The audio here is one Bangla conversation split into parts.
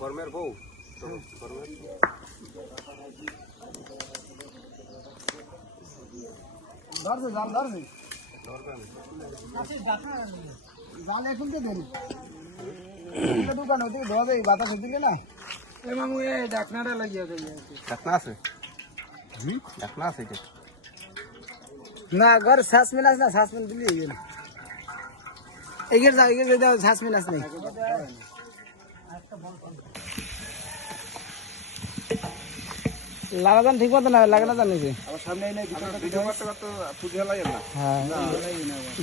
গরমের বউ ধরছে জাল ধরছে জাল এখন কে ধরি দোকান ওদিকে ধোয়া যায় বাতাসের দিকে না এ মামু এ ডাকনাটা লাগিয়ে দেয় ডাকনা আছে ডাকনা আছে এটা না ঘর শ্বাস মিলাস না শ্বাস মিল দিলি এগিয়ে এগিয়ে যাও এগিয়ে যাও শ্বাস মিলাস নেই ঠিক মতো না লাগানো সামনে এনে ভিডিও করতে করতে লাগে না। হ্যাঁ।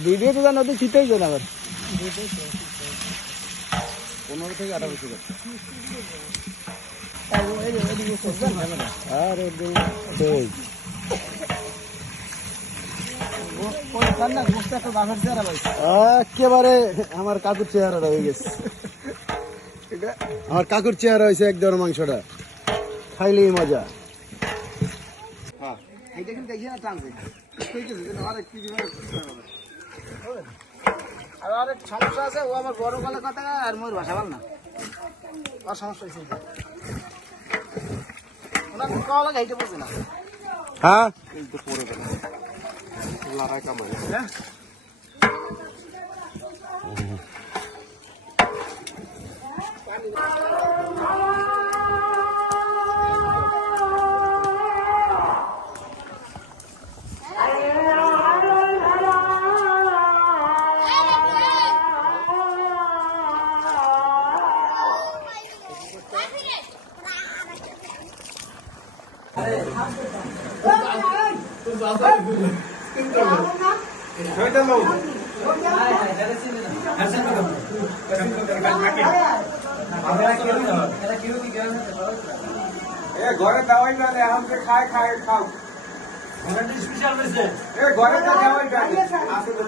ভিডিও তো নদী ছিটেই যায় আবার। পনেরো থেকে আঠারো থেকে আরে একেবারে আমার কাকুর চেহারাটা গেছে। কাকুর চেহারা হয়েছে একদম মাংসটা। খাইলেই মজা। আর আরেক সমস্যা আছে ও আমার বড় গলা কথা আর মোর ভাষা বল না আর সমস্যা হয়েছে না হ্যাঁ? olahraga mah ya. Oh. Hey, ঘরে দেওয়াই জানে আমাকে খায় খায় খাও এ ঘরে দেওয়াই জানে আসলে